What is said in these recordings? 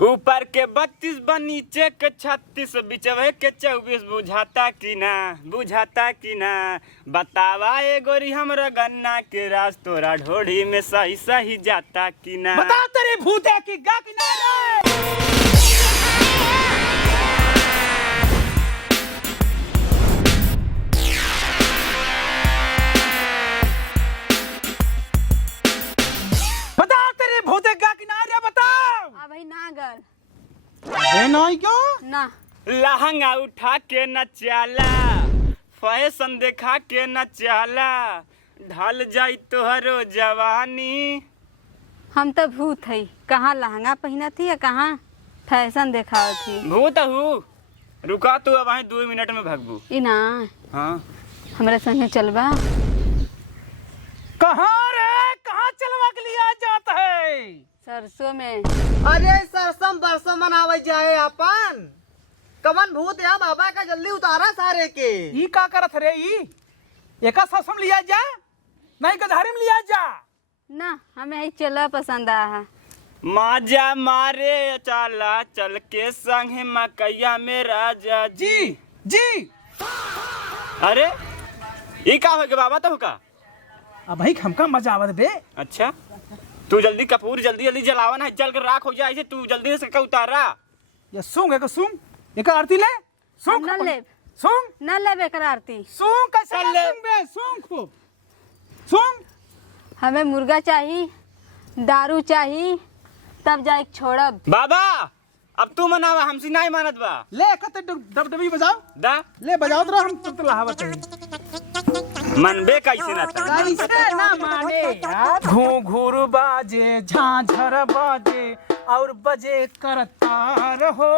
ऊपर के 32 बा नीचे के 36 बिचवे के 24 बुझाता कि ना बतावा ए गोरी हमरा गन्ना के रास तोरा ढोढ़ी में सही सही जाता कि ना। बता तेरे भूते की गा किनारे। नहीं क्यों ना लहंगा उठा के न चाला फैशन देखा के न चाला ढल जाई तोहरो जवानी। हम तो भूत है कहाँ लहंगा पहना थी या कहाँ फैशन देखा थी। भूत हूँ रुका तू अब 2 मिनट में भगबू इना। हाँ हमारे संगे चलबा। कहाँ रे कहाँ चलवा के लिया जाता है। सरसों में। अरे सरसम बरसम मनावे जाए अपन कवन भूत या बाबा का जल्दी उतारा सारे के। ई का करत रे ई एका सरसम लिया जा नहीं गधारी में लिया जा ना हमें ही चला पसंद आया। माजा मारे चाला चल के संग मकैया में राजा जी जी। अरे ये का हो गया बाबा तो का अब भाई हमका मजा आवत बे। अच्छा तू जल्दी कपूर जल्दी जलावा ना जल कर राख हो जाए ऐसे तू जल्दी से उतारा। ये सूंग एक सूंग एक आरती ले सूंग न ले सूंग न ले बेकर आरती सूंग कैसे ले सूंग बे सूंग खूब सूंग। हमें मुर्गा चाहिए दारू चाहिए तब जाए छोड़ब। बाबा अब तू मनावा हमसे नहीं मानत बा। ले कते डबडबी बजाओ दा ले बजाओ तो हम तो लहावत है मनबे कैसे ना कैसे ना माने यार। घूंघूर बाजे झांझर बाजे और बजे करतार हो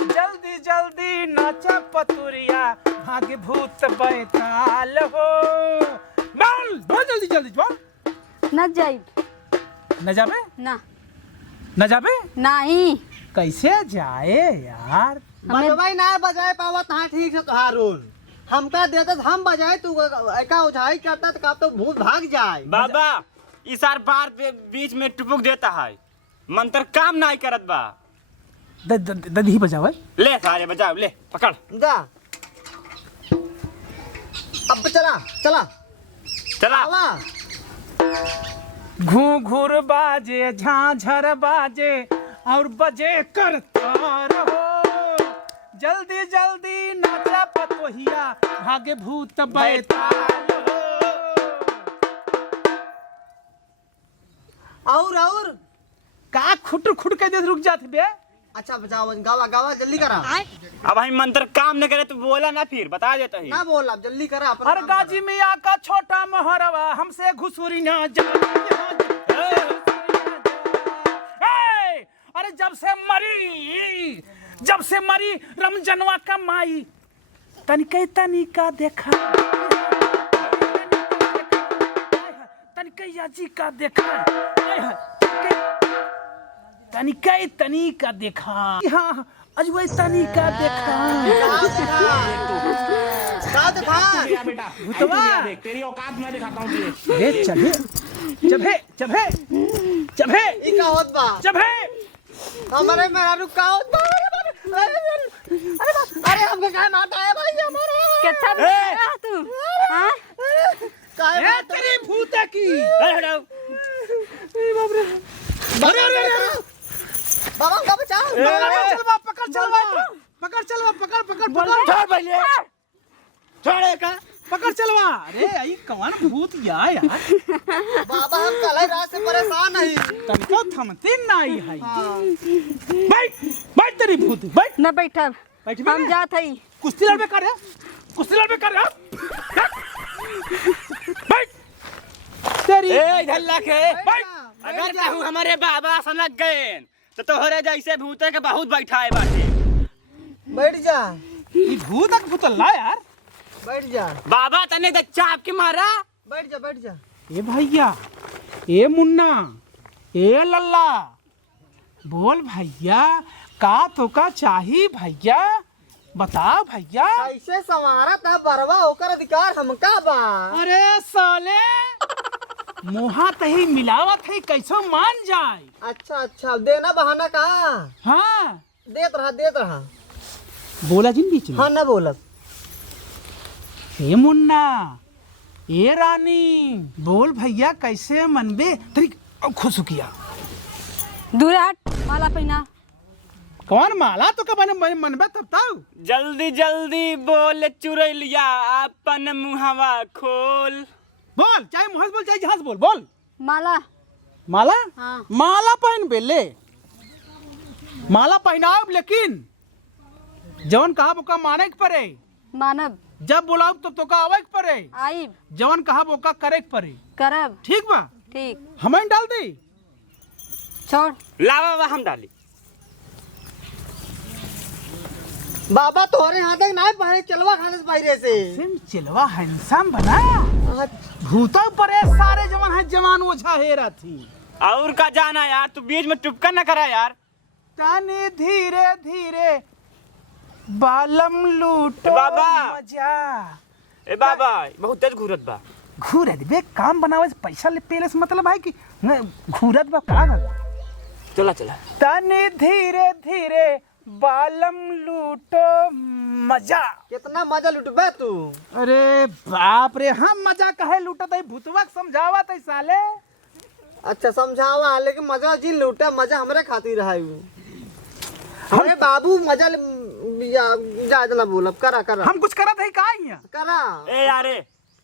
जल्दी जल्दी नाचा पतुरिया भाग्य भूत बैताल हो। बोल बोल जल्दी जल्दी बोल। न जाई न जाबे ना न जाबे नहीं। कैसे जाए यार। बजवाई ना बजाए पावत हाँ ठीक है तुहारून हमका देता हम बजाए तू एका उठाई करता तो तो भूत भाग जाए। बाबा इस बार बीच में टुपुक देता है मंत्र काम नहीं करत बा। दही बजावे ले सारे बजाओ ले पकड़ जा अब चला चला चला। आवा घूंघूर बाजे झांझर बाजे और बजे करतार हो जल्दी जल्दी नाचा पतोहिया भागे भूत बैताल हो। और का खुट खुट के दे रुक जात बे। अच्छा बजाओ गावा गावा जल्दी करा। अब हम मंत्र काम नहीं करे तो बोला ना फिर बता देता है ना बोल अब जल्दी करा अपना हर काम गाजी मियाँ का छोटा मोहरवा हमसे घुसुरी ना जा। अरे जब से मरी रमजनवा का माई तनिका देखा तनिका जी का देखा तनिका देखा हाँ अजवै तनिका देखा भूतवा तेरी औकात मैं दिखाता हूँ। ए चबे ई का होत बा चबे हमारे मेरा रुका होत बा। अरे हमके काय मारता है भाई हमारा कितना बेकार तू हाँ काय ए तेरी भूता की हटाओ बाबा का बचाओ चलवा पकड़ छोड़ पहले छोड़े का पकड़ चलवा। अरे आई कौन भूत यार बाबा हम कल रात से परेशान नहीं तनिको थमते नहीं है। बैठ तेरी भूत बैठ न बैठब बैठ हम जात है। कुश्ती लड़बे कर बैठ तेरी इधर लगे अगर कहूँ हमारे बाबा से लग गए तो तोहरे जैसे भूते के बहुत बैठाए बाटे। बैठ जा ये भूतल्ला यार बैठ जा बाबा तने तो चाप के मारा। बैठ जा ए भैया ए मुन्ना ए लल्ला बोल भैया का तो का चाहिए भैया बता भैया। कैसे संवारा था बरवा होकर अधिकार हमका बा। अरे साले मोहा तही मिलावत है कैसो मान जाए। अच्छा अच्छा देना बहाना का। हाँ देत रहा। बोला जिन बीच में। हाँ ना बोलत। हे मुन्ना ए रानी बोल भैया कैसे मनबे तरी खुश किया। दूर हट, माला पहना। कौन माला तो कब मनबे तब तब। जल्दी जल्दी बोल चुरैलिया अपन मुहवा खोल। बोल चाहे मुहस बोल चाहे जहाज बोल बोल। माला। माला हाँ। माला पहन बेले माला पहनाओ लेकिन जवन कहा बोका माने के परे। मानब। जब बुलाओ तब तो का आवे के परे। आइब। जवन कहा बोका करे के परे। करब। ठीक बा। ठीक। हमें डाल दी। छोड़। लावा हम डाली। बाबा तोहरे यहाँ तक ना पहले चलवा खाने से पहले से। सिम चिलवा हैंडसम बना। भूता परे सारे जवान है जवान ओझा हेरा थी। और का जाना यार, तू बीच में टुपका न करा यार। ताने धीरे धीरे बालम लूटो बाबा। मजा। ए बाबा बहुत तेज घूरत बा। घूरत बे काम बनावे से पैसा ले पेले से मतलब है कि घूरत बा का ना। चला चला। ताने धीरे धीरे बालम लूटो मजा। कितना मजा लुटबे तू। अरे बाप रे हम मजा कहे लूटत है भूतवा समझावत है साले। अच्छा समझावा लेकिन मजा जिन लूटा मजा हमरे खातिर रहा। हमें बाबू मजा ज्यादा ना बोलब। करा करा हम कुछ करत है का यहाँ करा। ए यारे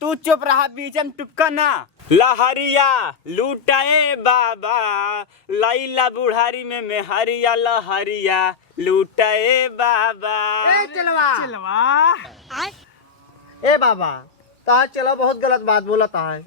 तू चुप रहा, बीच में टुपका ना। लहरिया लूटाए बाबा लाइला बुढ़ारी में मेहरिया लहरिया लूटाए बाबा। ए चलवा चलवा। ए बाबा तार चला बहुत गलत बात बोला तार।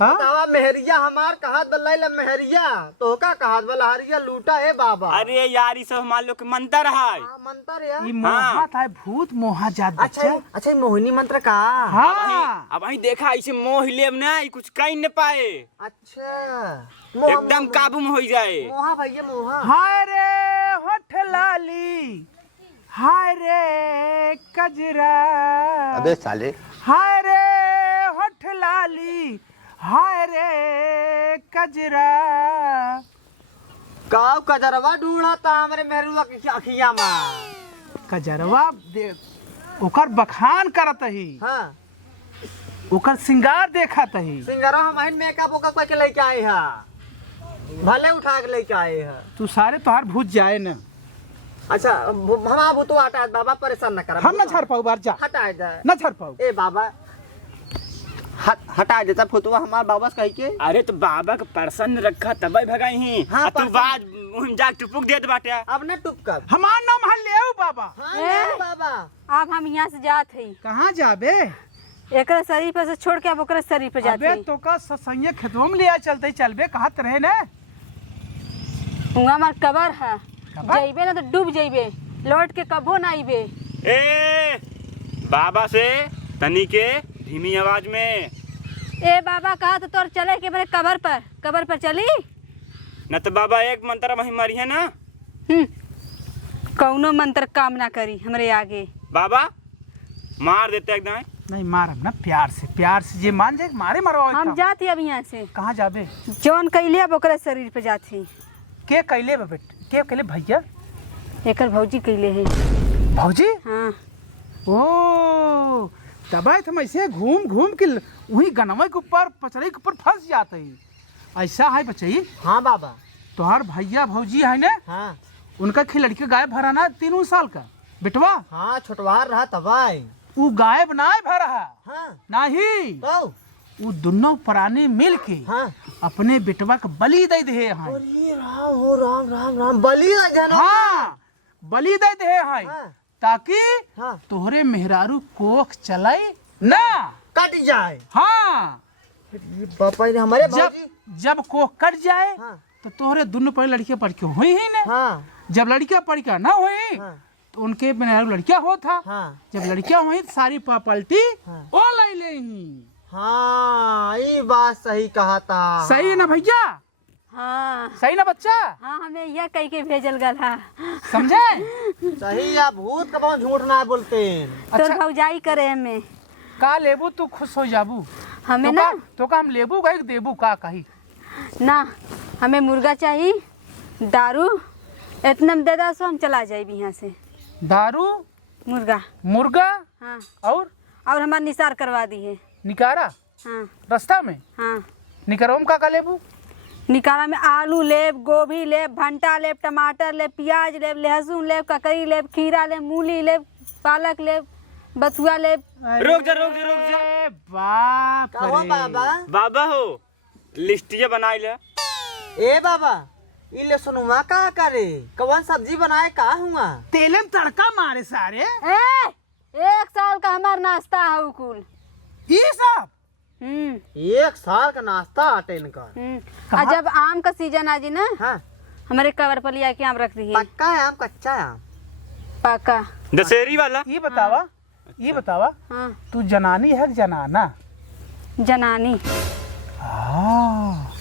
हाँ? तावा मेहरिया हमार कहात बल्ला मेहरिया तो का कहात बल्ला हरिया लूटा है बाबा। अरे यार ये सब हमारे लोग के मंत्र है। मंत्र है। ये मोहा था भूत मोहा जात बच्चा। अच्छा मोहिनी मंत्र का। हाँ अब वही देखा इसे मोह लेब ना, कुछ कहीं न पाए। अच्छा एकदम काबू में हो जाए। मोहा भैया मोहा। हाय रे होठ लाली हाय रे कजरा। अबे साले। हाय रे होठ लाली हाय रे कजरा। काव कजरवा ढूंढा था हमारे मेहरुआ की अखिया में। कजरवा ओकर बखान करत ही। हाँ ओकर सिंगार देखत ही। सिंगरा हम मेकअप ओकअप करके लेके आए हैं। भले उठा के लेके आए हैं। तू सारे तोहार भूत जाए न। अच्छा हमारा भूत हटा बाबा परेशान न कर। हम न छाड़ पाऊ बार जा हटा दे। न छाड़ पाऊ। ए बाबा हटा देता फोटो हमारे बाबा से कह के। अरे तो बाबा का प्रसन्न रखा तब भगाई ही। हाँ, तू बाद जा टुपुक देत बाटे। अब न टुप कर। हमार नाम हल ले बाबा। हाँ ए? बाबा अब हम यहाँ से जात हई। कहाँ जाबे। एक शरीर पे से छोड़ के अब ओकरा शरीर पे जाते अबे हई। तो का ससैया खेतों में लिया चलते चलबे कहत रहे ने। हुआ हमार कबर है। कबर? जइबे ना तो डूब जइबे, लौट के कबो ना आइबे। ए बाबा से तनी के धीमी आवाज में। ए बाबा कहा तो तोर चले के मेरे कबर पर चली। न तो बाबा एक मंत्र वही मरी है ना। कौनो मंत्र काम ना करी हमरे आगे। बाबा मार देते एकदम। नहीं मारम ना प्यार से जे मान जाए मारे मरो। हम जाती अब यहाँ से। कहाँ जाबे। जौन कैले अब ओकरा शरीर पे जाती। के कैले बे बेट के कैले भैया। एकर भौजी कैले है। भौजी। हाँ ओ तबाई हम ऐसे घूम घूम के वही गनवा के ऊपर पचड़े के ऊपर फंस जाते हैं। ऐसा है बच्ची। हाँ बाबा। तोहार भैया भौजी है ना। हाँ उनका खी लड़की गायब भराना 3 साल का बेटवा। हाँ छोटवार रहा तबाई। वो गायब ना भर रहा हाँ नहीं। तो वो दोनों प्राणी मिल के हाँ अपने बेटवा का बलि दे दे हैं। अरे राम हो राम राम राम बलि जन। हाँ बलि दे दे हैं हाँ ताकि हाँ तोहरे मेहरारू कोख चलाई ना कट जाए। हाँ पापा ने हमारे जब भौजी। जब कोख कट जाए हाँ तो तोहरे दोनों पर लड़कियां पढ़ के हुई ही ना। हाँ जब लड़कियां पढ़ के ना हुई हाँ तो उनके मेहरारू लड़कियां हो था। हाँ जब लड़कियां हुई तो सारी पलटी हाँ। ओ लाई ले ही। हाँ ये बात सही कहा था। सही है ना भैया। हाँ सही ना बच्चा। हाँ हमें यह कह के भेजल गल है। समझे। सही या भूत कब झूठ ना बोलते। तोर भौजाई करे हमें। का लेबू तू खुश हो जाबू। हमें ना तो का हम लेबू का देबू का कही ना हमें मुर्गा चाहिए, दारू इतना में दे दो सो हम चला जाए यहाँ से। दारू मुर्गा मुर्गा हाँ, और हमारा निसार करवा दी है। निकारा हाँ रास्ता में हाँ, निकारा में का लेबू? निकाला में आलू लेब, गोभी लेब, भंटा लेब, टमाटर लेब, प्याज लेब, लहसुन लेब, ककड़ी लेब, खीरा लेब, मूली लेब, पालक लेब, बथुआ लेब। रुक जा रुक जा रुक जा। बाप कहो रे। बाबा। बाबा हो लिस्टिया बनाई ले। ए बाबा ये ले सुनुमा का करे, कौन सब्जी बनाए का हुआ? तेल में तड़का मारे सारे एक साल का हमारा नाश्ता है उकुल। ये सब 1 साल का नाश्ता आटे इनका। और जब आम का सीजन आ जी ना, हाँ हमारे कवर पर लिया के आम रख दी है। पक्का है आम कच्चा है आम? पक्का। दशहरी वाला। ये बतावा हाँ तू जनानी है कि जनाना? जनानी। हाँ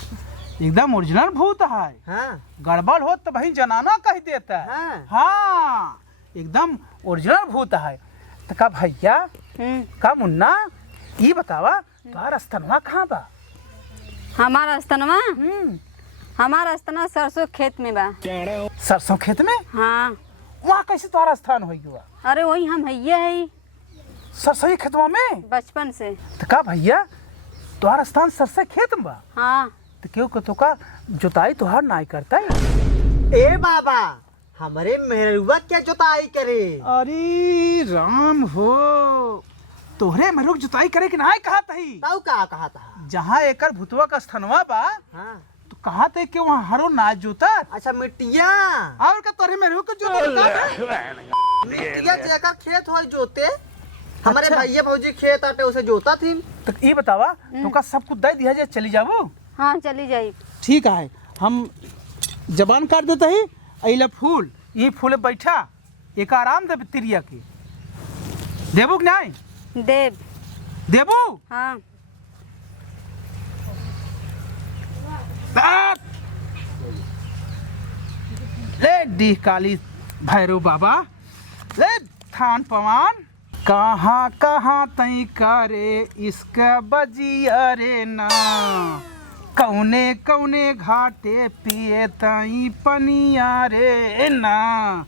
एकदम ओरिजिनल भूत है। हाँ गड़बड़ हो तो भाई जनाना कह देता है। हाँ। हाँ एकदम ओरिजिनल भूत है। तो का भैया का मुन्ना ये बतावा तोहर स्तनवा कहाँ बा? हमारा अस्तनवा सरसों खेत में बा। सरसों खेत में? हाँ। वहाँ कैसे तोहरा स्थान हो गया? अरे वही हम है सरसों खेतवा में बचपन से। तो का भैया तोहरा स्थान सरसों खेत में बा? हाँ। तो क्यों तो का जुताई तोहर नाई करता है? ए बाबा हमारे मेहरुआ क्या जुताई करे? अरे राम हो, तोहरे में रुक जुताई करे कि नहीं कहा तही? ताऊ का कहा था? जहाँ एकर भुतवा का स्थानवा बा हाँ। तो कहा थे कि वहाँ हरो ना जोता। अच्छा मिट्टिया और का तोहरे में रुक जोता मिट्टिया जेकर खेत हो जोते, हमारे अच्छा। भैया भौजी खेत आटे उसे जोता थी। तो ये बतावा तो का सब कुछ दे दिया जाए चली जाबो? हाँ चली जाई। ठीक है हम जबान काट देते ही। अइला फूल ये फूल बैठा एक आराम दे तिरिया के देबू कि नहीं देबू? हाँ। ले डी काली भैरव बाबा ले थान पवान कहाँ कहाँ तई करे इसका बजिया रे ना, कौने कौने घाटे पिए तई पनिया रे ना,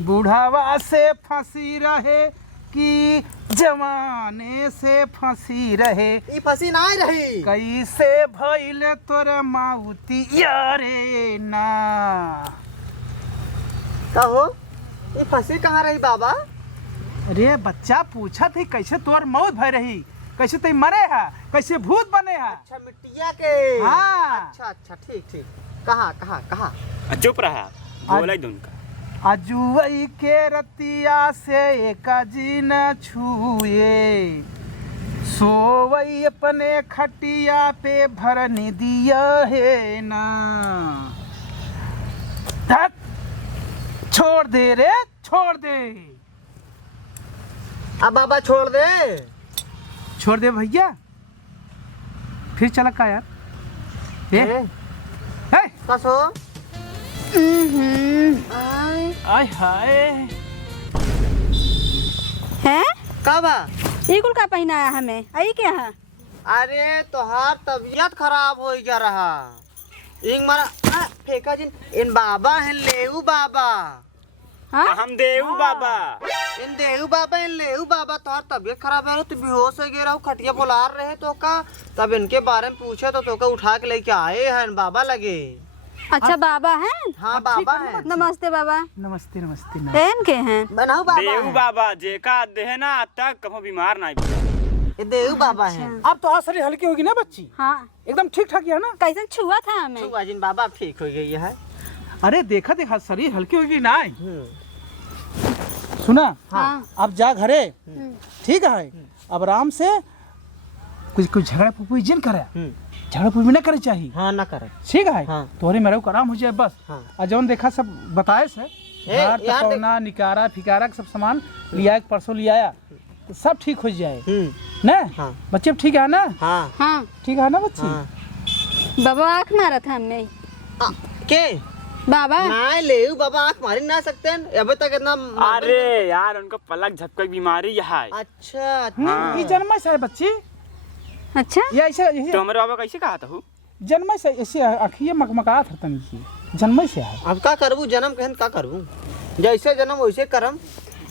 बुढ़ावा से फंसी रहे कि जवाने से फंसी रहे, ये फंसी ना रही। कैसे भइल तोर माउती रे ना। कहो ये फंसी कहाँ रही बाबा? अरे बच्चा पूछा थी कैसे तोर मौत भय रही, कैसे तई मरे है, कैसे भूत बने है? अच्छा मिट्टिया के। हाँ। अच्छा अच्छा ठीक ठीक। कहाँ कहाँ कहाँ? चुप रहा बोला ही उनका। अजुई के रतिया से एक जी न छुए, सोवई अपने खटिया पे भरनी दिया है ना। धत, छोड़ दे रे छोड़ दे। अब बाबा छोड़ दे। छोड़ दे भैया फिर चला का यार ये कसो आय हाय है कब? ये कुल का पहना है हमें आई क्या है? अरे तोहार तबीयत खराब हो जा रहा। इंग मारा फेंका जिन इन बाबा हैं लेऊ बाबा। हाँ? हम देऊ बाबा। इन देऊ बाबा इन लेऊ बाबा तोहार तबीयत खराब है तो बेहोश हो गया खटिया बुलार रहे तो का, तब इनके बारे में पूछे तो का उठा के लेके आए हैं इन बाबा लगे। अच्छा बाबा हैं? हाँ बाबा हैं। नमस्ते बाबा। नमस्ते नमस्ते ना। एन के हैं? बनाओ बाबा देऊ हैं। बाबा जेका देहना तक कभी बीमार नहीं पड़ा। ये देऊ बाबा हैं। अब तो आज शरीर हल्की होगी ना बच्ची? हाँ। एकदम ठीक ठाक है ना? कैसे छुआ था हमें? छुआ जिन बाबा अब ठीक हो गई है। अरे देखा देखा शरीर हल्की होगी ना। सुना हाँ। अब जा घरे ठीक है, अब आराम से कुछ कुछ झगड़ा पुपी जिन करे, झगड़ा पुपी ना करे चाहिए। हाँ ना करे। ठीक है हाँ। तोहरे मेरे को आराम हो जाए बस। हाँ। और जौन देखा सब बताए से यार तकौना निकारा फिकारा सब सामान लिया परसों लियाया तो सब ठीक हो जाए ना। हाँ। बच्चे ठीक है ना? हाँ हाँ। ठीक है ना बच्ची? हाँ। बाबा आँख मारा था हमें। के बाबा ना लेऊ बाबा आँख मारी ना सकते हैं अभी तक इतना। अरे यार उनको पलक झपक बीमारी है। अच्छा ये जन्म से है बच्ची। अच्छा ये ऐसे तो हमारे बाबा कैसे कहा था हूँ जन्म से ऐसे अखिए मकमका था तनी सी जन्म से है। अब का करबू जन्म कहन का करबू जैसे जन्म वैसे करम।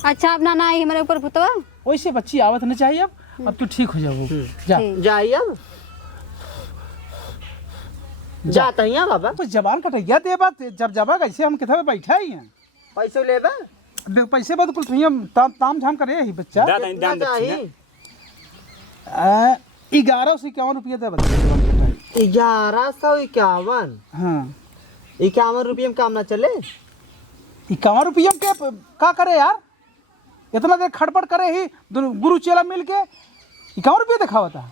अच्छा अब नाना आई हमारे ऊपर भूतवा वैसे बच्ची आवत नहीं चाहिए अब तू ठीक हो जाओ जा ठीक। जाइए अब जाता ही बाबा तो जबान कटैया दे बात जब जबा कैसे हम किधर बैठा ही हैं पैसे लेबा देख पैसे बाद कुल तुम ताम झाम करे ही बच्चा दादा इन दान दक्षिणा 1151 दे बता 1151 हाँ 51 रुपये में काम ना चले। 51 रुपये के का करे यार इतना देर खड़पड़ करे ही गुरु चेला मिल के 51 रुपये दिखावा था।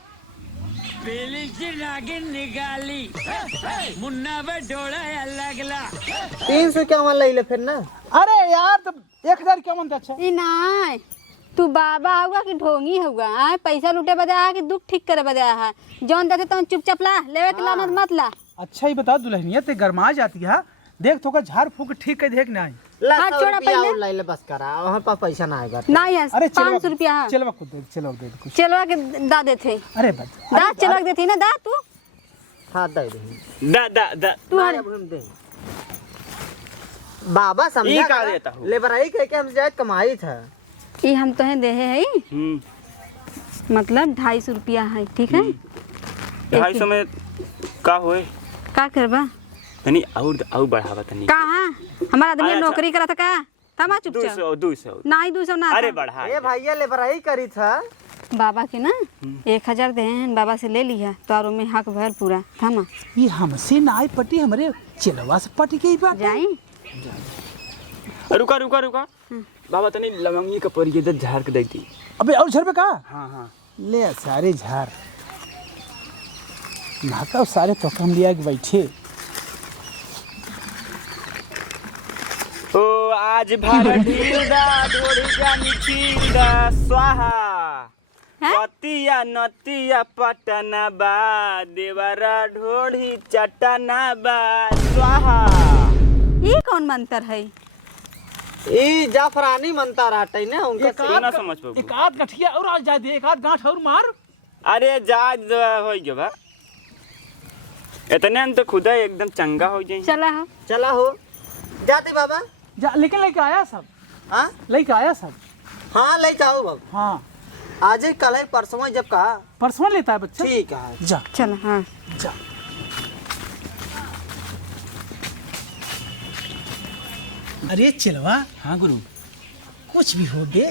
निकाली मुन्ना पे डोड़ा लगला 351 ले ले फिर ना। अरे यार तो 1051 अच्छा ई नाय तू बाबा हुआ कि ढोंगी हुआ आए पैसा लूटे बदे आ कि दुख ठीक करे बदे आ जौन देते तो चुपचाप ला लेवे के लानत मत ला। अच्छा ही बता दुल्हनिया ते गरमा जाती है देख तो का झाड़ फूक ठीक है देख नहीं ला हाँ, 100 छोड़ा रुपया पहले। और ले ले बस करा वहाँ पर पैसा ना आएगा। नहीं है अरे 500 रुपया चलो खुद दे चलो दे कुछ चलवा के दा देते अरे बच दा चलवा के देती ना दा तू हाँ दे दे दा दा दा तू अरे अब हम दे बाबा समझा ई का देता हूँ। लेबराई कह के हम जाए कमाई था। ई हम तो हैं देहे है मतलब 250 रुपया है ठीक है 250 में का होए का करबा तनी और बढ़ावा तनी कहाँ हमारा आदमी अच्छा। नौकरी करा था का थमा चुपचाप 200 नहीं 200 ना अरे था। बढ़ा ए भैया लेबराई करी था बाबा के ना 1000 दे बाबा से ले लिया तो और में हक भर पूरा थमा ये हमसे नाई पटी हमरे चलवा से पटी के ही बात है। जाई रुका रुका रुका बाबा तनी लवंगी का परिये दे झाड़ के देती। अबे और झर पे का हाँ हाँ ले सारे झार नाता सारे तो कम लिया के बैठे ओ आज भारत ढीलदा ढोड़ी जानी छीलदा स्वाहा हैं? पतिया नतिया पटना बा देवरा ढोड़ी चटना बा स्वाहा। ये कौन मंत्र है ई जाफरानी मनता रहते ना उनका एक तू ना समझ पाबू। एक आध गठिया और आ जा दे एक आध गांठ और मार अरे जा हो जो बा इतने हम तो खुदा एकदम चंगा हो जाए। चला हो चला हो जाते बाबा। जा लेकिन लेके आया सब हाँ लेके आया सब हाँ ले जाओ बाबा हाँ आज ही कल है परसों जब कहा परसों लेता है बच्चा ठीक है। जा चला हाँ जा अरे चिलवा हाँ गुरु कुछ भी हो दे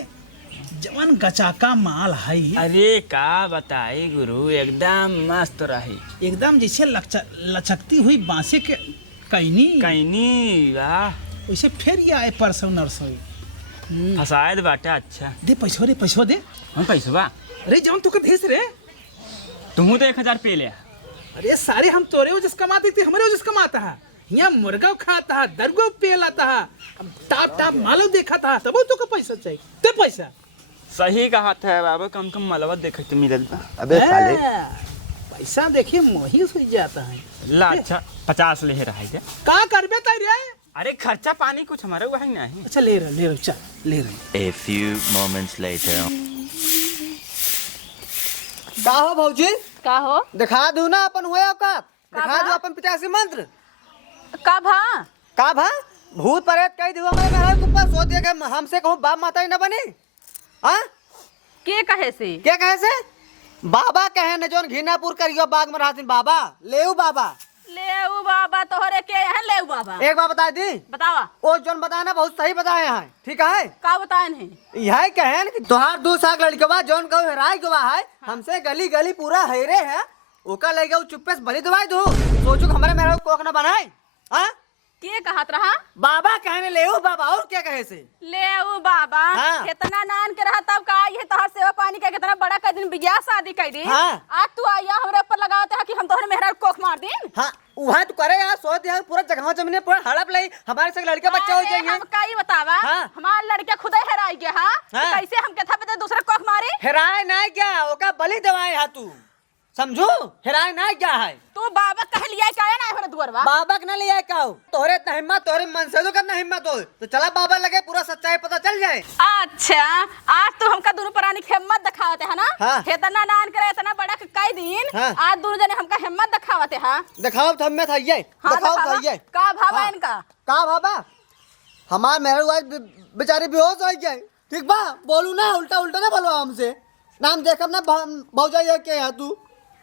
जवान गचाका माल है अरे का बताई गुरु एकदम मस्त रही एकदम जैसे लचकती हुई बांसे के कैनी कैनी वाह वैसे फिर ये आए परसों नरसों फसायद बाटा अच्छा दे पैसो दे हम पैसा बा अरे जवान तू का भेस रे तुम तो 1000 पे लिया अरे सारे हम तोरे वजह से कमाते थे हमारे वजह से कमाता है यहाँ मुर्गा खाता है दरगो पेलाता है अब टाप टाप मालो देखा था तब तो का पैसा चाहिए दे पैसा सही कहा था बाबा कम कम मलवा देखे तो मिलल बा। अबे साले पैसा देखिए मोही सुई जाता है ला अच्छा 50 ले रहा है क्या? का करबे तारे अरे खर्चा पानी कुछ हमारे वही नहीं। अच्छा ले रहा चल ले रहा A few moments later. का हो भौजी का हो दिखा दू ना अपन हुआ का दिखा दू अपन 85 मंत्र का भा का भा भूत प्रेत कह दू हमारे घर के ऊपर सोच के हमसे कहूँ बाप माता ही ना बनी। हाँ के कहे से क्या कहे से बाबा कहे न जोन घीनापुर करियो बाग में रहती बाबा लेऊ बाबा लेऊ बाबा तोहरे के हैं लेऊ बाबा एक बार बता दी बतावा वो जोन बताना बहुत सही बताए हैं ठीक है। का बताए नहीं यही कहे कि तोहार 2 साल लड़कवा जोन कहो हेराई गवा है हमसे गली गली पूरा हैरे है ओका ले गया चुप्पे से बली दवाई दो सोचो हमारे मेरा कोक ना बनाए। हाँ के कहत रहा बाबा कहने ले बाबा और क्या कहे से लेऊ बाबा हाँ। कितना नान के रहा तब का ये तोहर सेवा पानी का कितना बड़ा कर दिन बियाह शादी कर दी हाँ। आज तू आया हमरे ऊपर लगाते है कि हम तोहरे मेहरा कोख मार दिन हाँ वहाँ तो करे यार सोच यार पूरा जगह जमीन पूरा हड़प ले हमारे से लड़के बच्चे हो अरे जाएंगे। हम का ही बतावा हाँ। हमार लड़के खुद ही हेराई गया हाँ हाँ। कैसे हम कथा पे दूसरा कोख मारे हेराए नहीं क्या ओका बलि दवाए हा तू समझू हेराए ना क्या है तू बाबा कह लिया क्या है ना हमारे दुआरवा बाबा के ना लिया कहू तोहरे इतना हिम्मत तोहरे मन से तो करना हिम्मत हो तो चला बाबा लगे पूरा सच्चाई पता चल जाए। अच्छा आज तो हमका दोनों प्राणी की हिम्मत दिखावते है ना हाँ। इतना नान करे इतना बड़ा कई दिन हाँ। आज दोनों जने हमका हिम्मत दिखावते हैं दिखाओ तो हमें था ये हाँ, दिखाओ दिखावा। था ये का भावा हाँ। इनका का बाबा हमार मेहरू आज बेचारी बेहोश हो गई ठीक बा बोलू ना उल्टा उल्टा ना बोलो हमसे नाम देखब ना भौजाई के यहाँ तू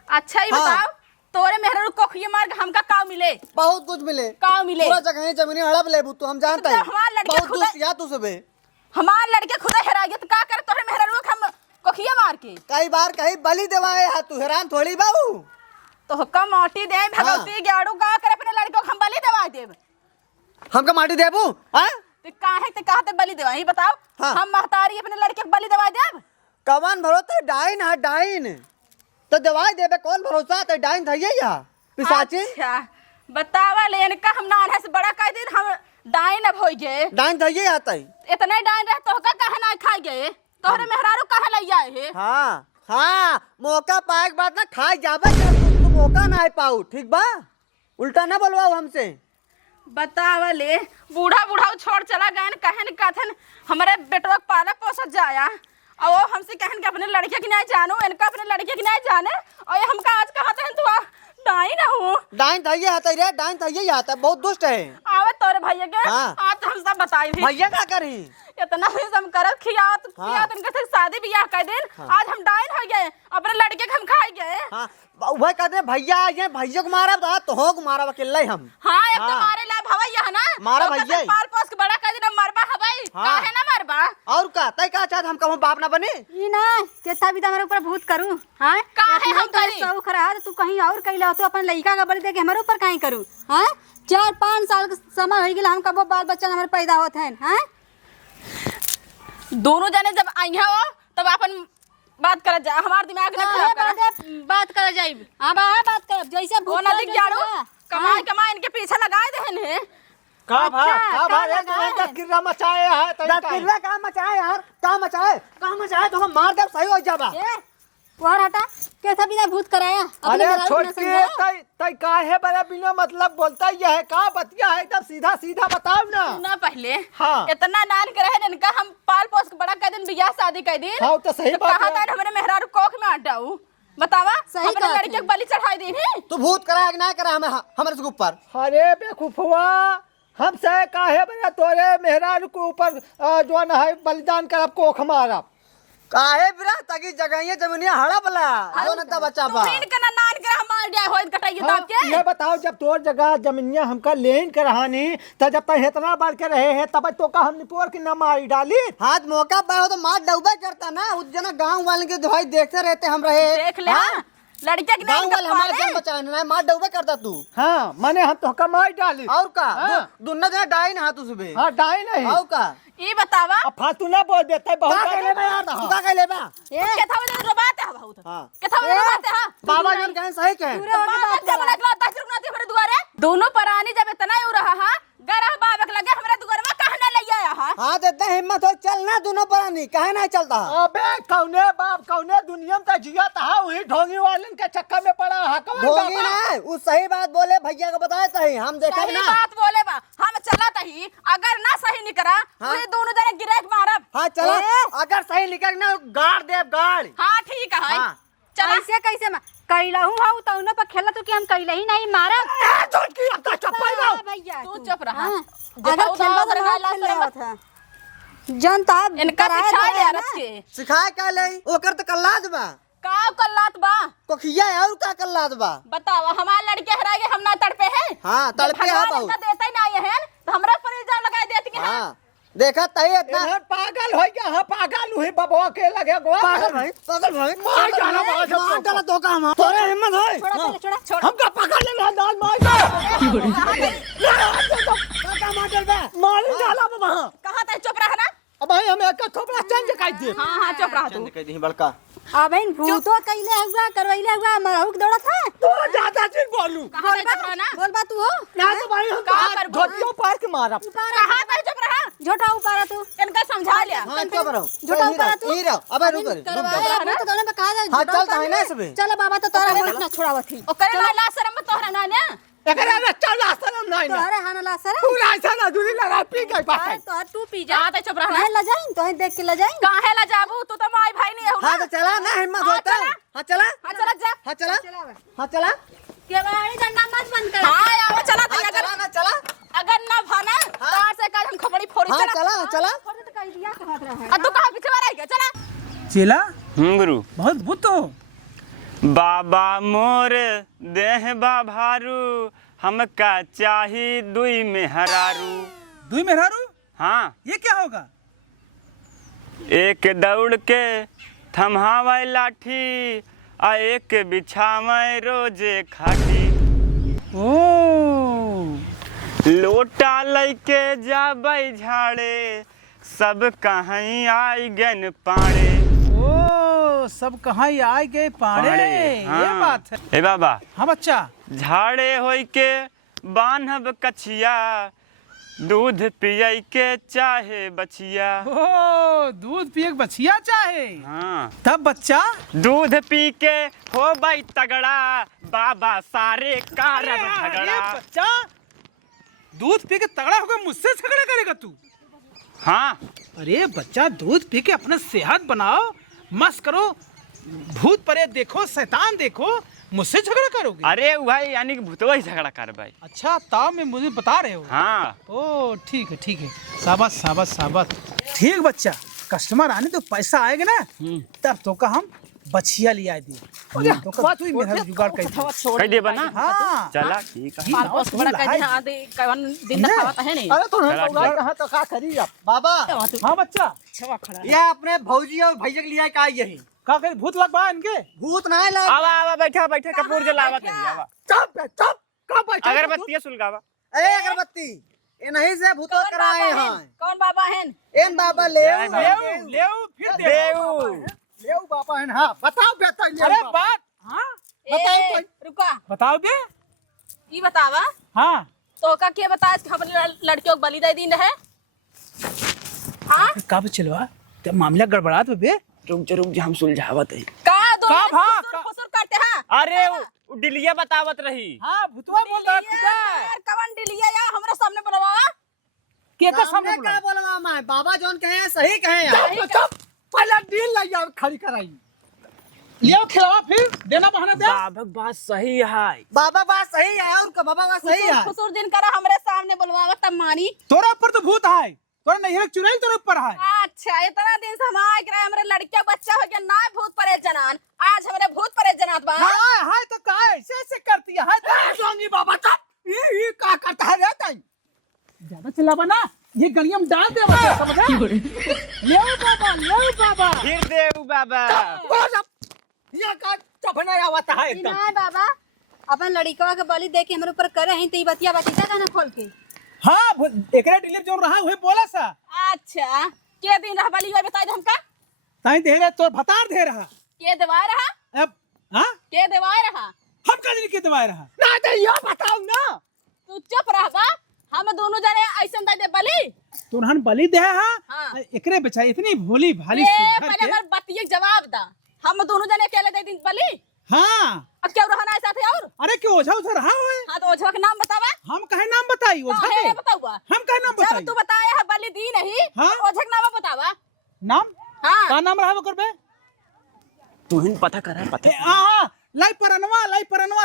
अच्छा ही हाँ। बताओ तोरे मेहरा कोखिए मार के हमका का मिले बहुत कुछ मिले का मिले पूरा जगह जमीनी हड़प ले तू हम जानते तो हैं हमार लड़के बहुत खुदा- कुछ या तू सबे हमार लड़के खुदा हेरा गए तो का करे तोरे मेहरा हम कोखिए मार के कई बार कहीं बलि देवाए हा तू हैरान थोड़ी बाबू तो हुक्म मोटी दे भगवती गाड़ू का करे अपने लड़के को हम बलि देवा देब हमका माटी देबू हाँ तो काहे ते कहते बलि देवा ही बताओ हाँ। हम महतारी अपने लड़के को बलि देवा देब कवन भरोसा डाइन है डाइन तो दवाई देबे कौन भरोसा तो डाइन था ये यहाँ पिसाची अच्छा बतावा लेन का हम नान है से बड़ा कह दिन हम डाइन अब हो गए डाइन था ये आता है इतने डाइन रह तो का कहे ना खा गए तोहरे मेहरारू कहे लइया है हाँ हाँ मौका पाए के बाद ना खाए जाबे तुमको मौका ना पाऊ ठीक बा उल्टा ना बोलवाओ हमसे बतावा ले बूढ़ा बूढ़ा छोड़ चला गए कहन कथन हमारे बेटवा के पालक पोसत जाया और वो हमसे कहन के अपने लड़के की नहीं जानू इनका अपने लड़के की नहीं जाने और ये हमका आज कहते हैं तू डाई ना हो डाइन था ये आता है रे डाइन था ये आता है बहुत दुष्ट है आवे तोरे भैया के हाँ। आज तो हम सब बताई भी भैया क्या करी इतना भी हम करत खियात हाँ। खियात इनके से शादी ब्याह कर दिन आज हम डाइन हो गए अपने लड़के के हम खाई गए हाँ वह कहते हैं भैया ये भैया को मारा तो तो हो को मारा अकेला ही हम हाँ एक तो हाँ। मारे ला भवैया है ना मारा और भैया कसम ही। पाल पोस के बड़ा कर दिन मरबा हवाई हाँ। काहे ना मरबा और का तय का चाहत हम कहूं बाप ना बने ई ना केता भी हमारे ऊपर भूत करू हां काहे हम करी सौ खरा तू कहीं और कइला तो अपन लइका का बलि दे के हमारे ऊपर काहे करू हां 4-5 साल का समय हो गेल हम कबो बाल बच्चा हमारे पैदा होत हैं हां दोनों जने जब आइया हो तब अपन बात कर जा हमार दिमाग ना खराब कर बात कर जाई हां बात कर जैसे भूत ना दिख जाड़ो कमाए कमाए इनके पीछे लगाए देहन है का भा अच्छा, का एक लगा दिन का है? किर्रा मचाए है तई का किल्ला का मचाए यार का मचाए तो हम मार दे सही हो जाबा ए और हटा कैसा बिना भूत कराया अरे छोड़ के तई तई काहे बड़ा बिना मतलब बोलता ये है का बतिया है एकदम सीधा सीधा बताओ ना ना पहले हाँ। इतना नान करे इनका हम पाल पोस के बड़ा कर दिन बियाह शादी कर दिन हाँ तो सही बात कहा है था हमारे मेहरारू कोख में अड्डाऊ बतावा सही अपने बात लड़के है। के बलि चढ़ाई दी है तू भूत करा कि ना करा हमें हमारे से ऊपर अरे बेखुफवा हमसे काहे बना तोरे मेहरारू के ऊपर जो न है बलिदान करब कोख मारब काहे बिरा ताकि जगह जमीनिया हड़पला जो न बच्चा बा तुम इनका ना नान करे हम मार दिया होइत कटाई हाँ, दाब के ये बताओ जब तोर जगह जमीनिया हमका लेन के रहानी तो जब तक इतना बार के रहे हैं तब तो का हम निपोर की न मारी डाली हाथ मौका पाए हो तो मार डूबे करता ना उस जना गांव वाले के भाई देखते रहते हम रहे देख ले हाँ? लड़के के गांव नाम वाले हमारे जन बचाए ना मार डूबे करता तू हाँ मैंने हम तो का मारी डाली और का हाँ। दुन्ना जना डाइन हाथ सुबह हाँ डाई नहीं और का ई बतावा अब फालतू ना बोल देते का बहुत कहले बा यार तू का कहले बा के था वो रोबाते है बहुत हाँ। के था वो रोबाते है बाबा जन कहें सही कहें दोनों परानी जब इतना ही रहा हा गरह बाबक लगे हमरा दुगर में कहने ले आया हा हाँ तो इतना हिम्मत हो चल ना दोनों परानी काहे नहीं चलता अबे कौने बाप कौने दुनिया में तो जिया था वही ढोंगी वालन के चक्कर में पड़ा है कौन भोगी बाबा? ना वो सही बात बोले भैया को बताए सही हम देखे सही ना बात बोले बा हम चलत ही अगर ना सही निकरा हाँ। तो दोनों जने गिरेक मारब हाँ चलो अगर सही निकल ना गाड़ दे गाड़ हाँ ठीक है हाँ। चल कैसे कैसे कैला हूं हाउ तौनो पर खेला तो कि हम कैला ही नहीं मारब झटकी अब तो चप्पल मार भैया तू चुप रहा अगर खेलबा तो मार खेल ले था जनता इनका सिखा ले औरत के सिखाए का ले ओकर तो कल्लाद बा का कल्लात बा कोखिया और का कल्लाद बा बताओ हमारे लड़के हरा गए हम ना तड़पे हैं हाँ तड़पे है बहुत देता ही नहीं है तो हमरा पर इल्जाम लगा देती कि ना हाँ देखा तई इतना इधर पागल हो गया हाँ पागल हुई बबुआ के लगे गो पागल भाई मार डाला बाहर से। मार डाला तो का हम तोरे हिम्मत होय छोड़ा पहले छोड़ा छोड़ हमका पकड़ ले दाल मार का मार डाल बा मार डाला बाबा कहां तक चुप रहा ना अब भाई हमें एक थोपड़ा चंज काट दे हां हां चुप रहा तू कह दी बड़का अब इन भूतो कैले हुआ करवैले हुआ मरहुक दौड़ा था तो ज्यादा चीज बोलू कहां तक चुप रहा ना बोल बा तू हो ना तो भाई हम कहाँ पर बोल? धोतियों पार के मारा कहां तक चुप रहा झूठा ऊपर तू इनका समझा लिया हाँ चुप रहो झूठा करा तू। यही रहो अबे रुक रे तो दोनों में कहा हाँ चल तो है ना इसमें चलो बाबा तो तोरा मुल्क ना छोड़ावत ही ओकरे ला शरम में तोहरा ना ने अगर अरे चल आसनम नहीं ना तोरे हाना ला सर पूरा ऐसा ना दूरी लगा पी गई पास तो तू पी जा जा त चुप रहना काहे ला जाइन तो देख के ला जाइन काहे ला जाबू तू तो माई भाई नहीं हो हाँ तो चला ना हिम्मत हाँ, होता चला। हाँ चला हां चला जा हाँ चला हाँ चला केवाड़ी डंडा मत बंद कर हां आवा चला तो हाँ अगर चला ना चला अगर ना भाना तो आज से कल हम खबड़ी फोड़ी हाँ चला चला चला फोटो तो कह दिया कहां रहा है अब तू कहां पीछे रह गया चला चेला गुरु बहुत भूत हो। बाबा मोर देह बाभारू हमका चाही दुई मेहरारू। दुई मेहरारू हाँ ये क्या होगा? एक दौड़ के थमहावे लाठी आ एक बिछावे रोजे खाटी। ओ लोटा लैके जाबै झाड़े सब कहीं आई गन पाड़े। ओ सब कहाँ आए गए पाड़े हाँ। ये बात है। ए बाबा हाँ बच्चा झाड़े होई के बान्हब कछिया दूध पिय के चाहे बचिया। ओ दूध पिए के बछिया चाहे हाँ तब बच्चा दूध पी के हो भाई तगड़ा बाबा सारे कारब अरे झगड़ा। बच्चा दूध पी के तगड़ा होकर मुझसे झगड़ा करेगा तू? हाँ अरे बच्चा दूध पी के अपना सेहत बनाओ मस्त करो भूत प्रेत देखो शैतान देखो मुझसे झगड़ा करोगे? अरे भाई यानी कि भूतवा ही झगड़ा कर भाई। अच्छा ताव में मुझे बता रहे हो? हाँ ओ ठीक है शाबाश शाबाश शाबाश। ठीक बच्चा कस्टमर आने तो पैसा आएगा ना तब तो का हम बछिया लिया दी तो का तू ही मेरा जुगाड़ कर दे। कह दे बना। हाँ चला ठीक है। माल पोस्ट बड़ा कह दिया आदि कवन दिन दिखावत है नहीं अरे तो चला, हम ठीक। कहाँ तो का करी अब बाबा हाँ बच्चा छवा खड़ा ये अपने भौजी और भैया के लिए का यही का कहीं भूत लगवा इनके? भूत ना लग आवा आवा बैठा बैठा कपूर जलावा कहीं आवा चुप कब बैठा अगरबत्ती सुलगावा। ए अगरबत्ती ये नहीं से भूत कराए हैं कौन बाबा है एन बाबा ले ले फिर देऊ ले बाबा है हां बताओ बेटा ले अरे बात हाँ बताओ ए, तो। रुका बताओ बे। ई बतावा हाँ तो का के बताया कि हमने लड़कियों को बलि दे दिन है। हाँ कब चलवा तब मामला गड़बड़ात हो बे। रुक जा हम सुलझावत है। का दो कब हाँ, फुसुर करते हैं अरे वो डिलिया बतावत रही। हाँ भूतवा बोल रहा है यार कवन डिलिया या हमरा सामने बनवा के का सामने सामने क्या बोलवा मैं बाबा जोन कहे सही कहे यार चुप पहला डील ला यार खड़ी कराई लियो खिलावा फिर देना बहाना दे। बाबा बात सही है। बाबा बात सही है और का बाबा बात सही है फुसुर दिन करा हमरे सामने बुलवावा तब मानी। तोरा ऊपर तो भूत है तोरा नहीं है चुड़ैल तोरे ऊपर है। अच्छा इतना दिन से हम आए कि हमरे लड़किया बच्चा हो गया ना भूत परे जनान आज हमरे भूत परे जनात बा। हाँ है तो का ऐसे ऐसे करती है सोंगी बाबा तब ये का करता है रहता है ज्यादा चिल्लावा ना ये गलियां में डाल दे बच्चा समझा। ले बाबा फिर देऊ बाबा। ये का चपना आवता है ई ना है बाबा अपन लड़कवा के बलि दे के हमरे ऊपर करे हैं तो ई बतिया बतिया का ना खोल के हाँ एकरे डिलीवर जो रहा हुए बोला सा अच्छा के दिन रह बलि हुआ बताई दे हमका ताई दे रहा तो भतार दे रहा के दवाई रहा अब हाँ के दवाई रहा हम का दिन के दवाई रहा ना तो ये बताओ ना तू चुप रहबा हम दोनों जने ऐसे दे दे बलि। तुरहन बलि दे हाँ। हाँ एकरे बेचारी इतनी भोली भाली ए सुंदर पहले के बार बतिये जवाब दा हम दोनों जने अकेले दे दिन बलि हाँ अब क्या रहना ऐसा थे और अरे क्यों ओझा उधर रहा हुए हाँ तो ओझा का नाम बतावा हम कहे नाम बताई ओझा है के बताऊआ हम कहे नाम जब बताई तू बताया है बलि दी नहीं हाँ। ओझा का नाम बतावा। नाम हाँ का नाम रहा कर बे तू ही पता करा पता। हाँ लाई परनवा लाई परनवा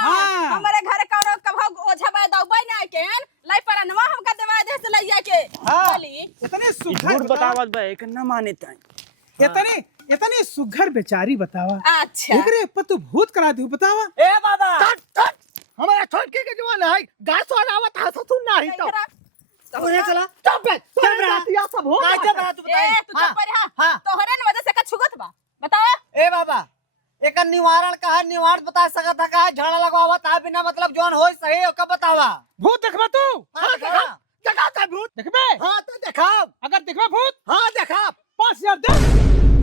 हाँ। हमारे घर कौनो कभो ओझा बाय दउबई ना केन लाई परनवा हमका देवा दे से लइया के हाँ। बलि। इतने झूठ सुघर बतावत बा एक ना माने ताई। इतनी सुघर बेचारी बतावा अच्छा एकरे पर तू भूत करा दी बतावा। ए बाबा हमारा छोटके के जवान है गाय सो आवत है सुन नहीं तो उन्हें चला चुप रातिया सब हो कैसे बता तू ए बताई तू चुप रहा हाँ। तोहरे न वजह से का छुगत बा बतावा। ए बाबा एक निवारण का है निवारण बता सकत है का झाड़ा लगवावा ता बिना मतलब जोन होई सही हो का बतावा भूत देखबा तू हां देखा देखा था भूत देखबे हां तो देखा अगर देखबा भूत हां देखा 5000 दे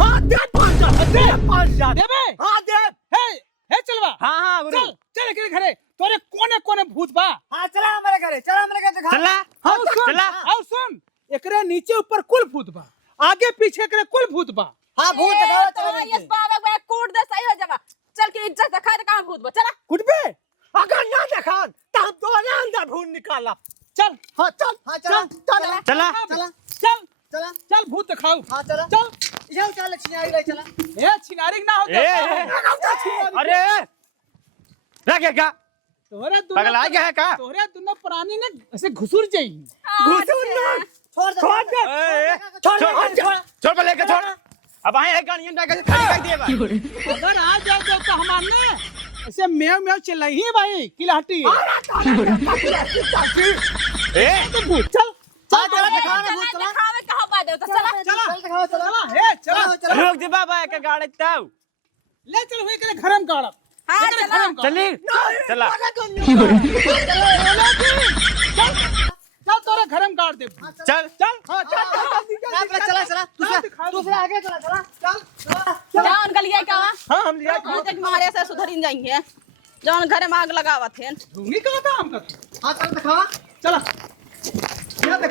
हां दे 5000 देबे हां दे हे चलवा हाँ हाँ गुरु चल चल एकरे घरे तोरे कोने कोने भूत बा हां चला हमारे घरे दिखा चला आओ सुन चला। आओ सुन एकरे नीचे ऊपर कुल भूत बा, आगे पीछे एकरे कुल भूत बा। हाँ भूत ए, दिखाओ, तो चलो ये नीचे। बाबा को एक कूट दे सही हो जाएगा। चल के इज्जत दिखा दे कहां भूत बा, चला। कुछ पे अगर ना देखा तो हम दोबारा अंदर भूत निकाला। चल हाँ चल हाँ चला चला चला चला चल चला चल भूत दिखाओ। हाँ चला चल ये चल छिनारी रही चला। ए छिनारी ना हो अरे रखे का तोरे पगला गया है का? तोरे दोनों प्राणी ने ऐसे घुसुर जाई। घुसूर ना छोड़ दे छोड़ पे लेके छोड़। अब आए है गाड़ियां ना के खाली कर दिए बा। अगर आ जाओ तो हमारे ऐसे मेव मेव चिल्लाई ही भाई किलाटी। ए चल हाँ चला दिखाओ ना भूत चला दिखावे कहां बा दे, तो चला। चला चल दिखाओ चला चला ए चला चला रोक दे बाबा के गाड़ी तब ले चल हुई करे घर में गाड़ा। हां चला। चली चला चल तोरे घर में गाड़ दे। चल चल हाँ चल चला चला दूसरा आगे चला चला चल जाओ उनका लिया का हाँ हम लिया हम तक मारे से सुधर जाएंगे। जौन घरे में आग लगावत है। ढूंढी कहा था हमका। हाँ चल दिखावा चला ये देख